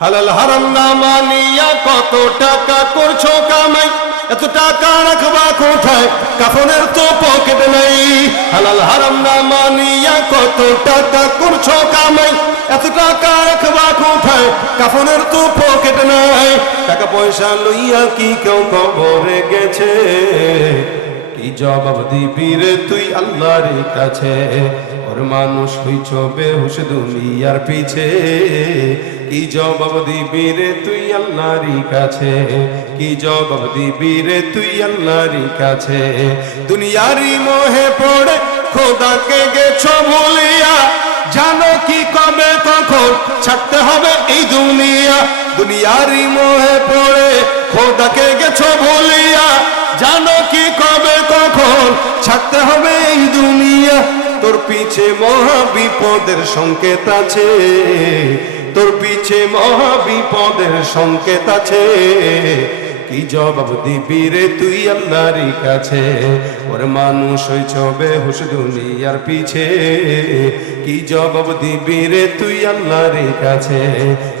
হালাল হারাম না মানিয়া কত টাকা করছ কামাই? এত টাকা রাখবা কোথায়? কাফনের তো পকেট নেই। হালাল হারাম না মানিয়া কত টাকা করছ কামাই? এত টাকা রাখবা কোথায়? কাফনের তো পকেট নাই। টাকা পয়সা লইয়া কি কেউ কবরে গেছে? কি জবাব দিবি রে তুই আল্লাহর কাছে? ওর মানুষ হইছ বেহুশ দুনিয়ার পিছে। কি জবাব দিবি রে তুই আল্লাহর কাছে? কি জবাব দিবি রে তুই আল্লাহর কাছে? দুনিয়ারি মোহে পড়ে খোদাকে গেছো ভুলিয়া জানো কি কবে কখন ছাড়তে হবে এই দুনিয়া? দুনিয়ারি মোহে পড়ে খোদাকে গেছো ভুলিয়া জানো কি কবে কখন ছাড়তে হবে এই দুনিয়া? তোর পিছে মহা বিপদের সংকেত আছে। তোর পিছে মহা বিপদের সংকেত আছে। কি জবাব দিবি রে তুই আল্লাহর কাছে? ওর মানুষ হইছ বেহুশ দুনিয়ার পিছে। কি জবাব দিবি রে তুই আল্লাহর কাছে?